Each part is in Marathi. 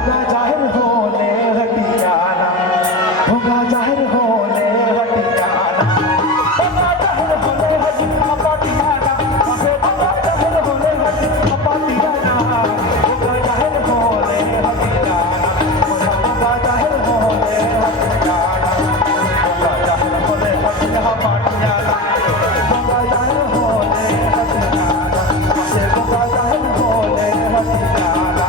भोगा जाहिर होले हटियाना भोगा जाहिर होले हटियाना भोगा जाहिर होले हटियाना असे भोगा जाहिर होले हटियाना भोगा जाहिर होले हटियाना भोगा जाहिर होले हटियाना भोगा जाहिर होले हटियाना भोगा जाहिर होले हटियाना असे भोगा जाहिर होले हटियाना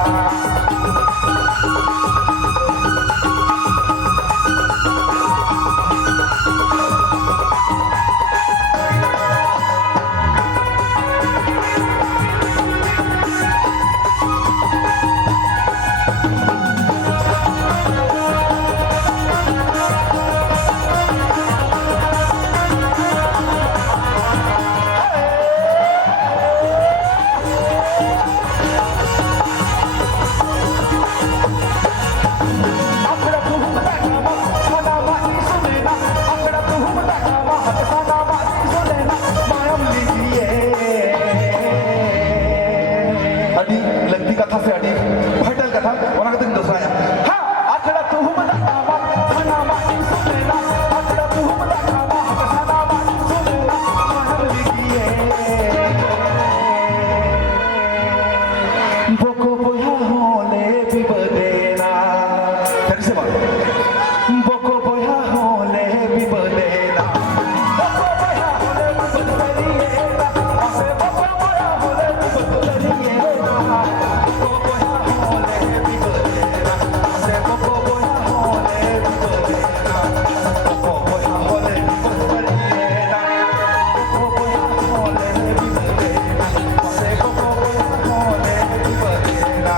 लगती कथा से अड़ी भाइटल कथा ओना कतन दोसरा हा आखड़ा तू हम दावा सना माटी सुनेला आखड़ा तू हम दावा सना माटी सुनेला महल लिखिए बोको बोया होले बिबदेना फिर से बोल बोको बोया होले बिबदेना बोको बोया होले बिबदेना असे बोको बोया होले बिबदेना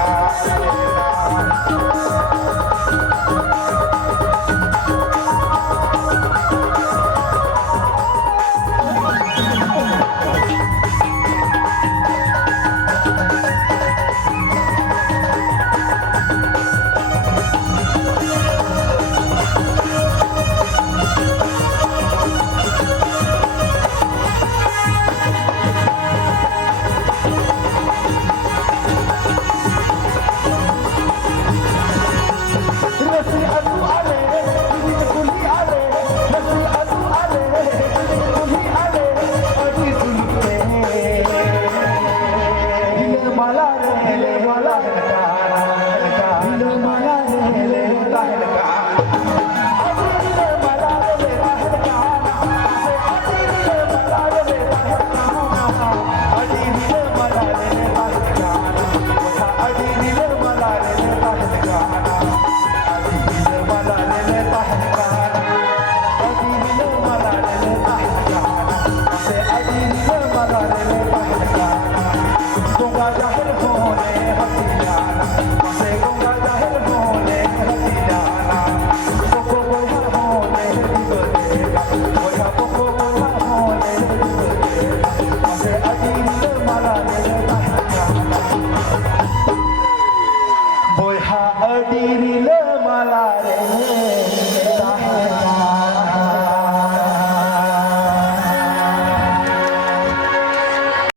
बोया अडीरिल मला रे